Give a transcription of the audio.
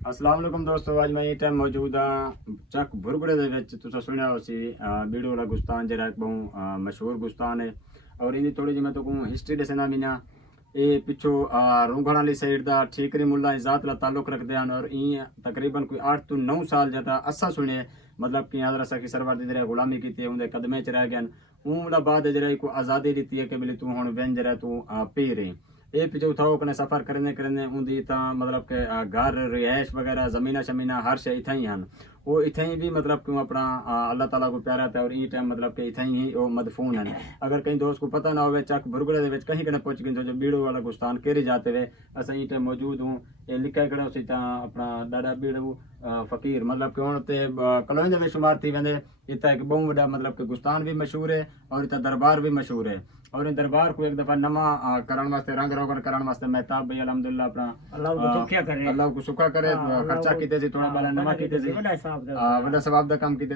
अस्सलाम वालेकुम दोस्तों, आज मैं ये टाइम मौजूद हाँ चक भुरगड़े दे विच। तुसां सुनिया होसी बीड़ू वाला गुस्तान जेड़ा एक बहु मशहूर गुस्तान है। और इनकी थोड़ी जी मैं तो कहूँ हिस्ट्री दसना भी ना। ये पिछो रोंगण वाली साइड का ठीकरी मुल्ला जात ला ताल्लुक रखते हैं। और ई तकरीबन कोई 8 तो 9 साल ज्यादा असा सुने मतलब कि हज़रत सखी सरवर दी जरा गुलामी की उनके कदमे च रह गए। उन बाद जरा को आज़ादी दी है कि बिल्ली तू हुण वेन जरा तू पी रही ये पिछो था कने सफर करने करने उनकी मतलब के घर रिहाइश वगैरह जमीना शमीना हर शे इतना ही हैं। वो इतना ही भी मतलब क्यों अपना अल्लाह ताला को प्यारा था। और ई टाइम मतलब के इतना ही वो मदफून है। अगर कहीं दोस्त को पता ना हो चक भुरगड़े दे कहीं कहीं पहुंच गए जो बीड़ू वाला गुस्तान केरी जाते हुए असा ई टाइम मौजूद हूँ। ये लिखा खड़ा उसी अपना डाडा बीड़ू फकीर मतलब कि हूँ तो कलोई में शुमार थी वेंदे। इतना एक बहुत बड़ा मतलब कि गुस्तान भी मशहूर है और इतना दरबार भी मशहूर है। और इन दरबार को एक दफा नमा करण वास्ते रंग रोगन करण वास्ते मेहताब भाई अलहमदुलिल्लाह अपना अल्लाह को सुखा करे खर्चा कीते थोड़ा बाला नमा कीते वड्डा सवाब दा काम कीते।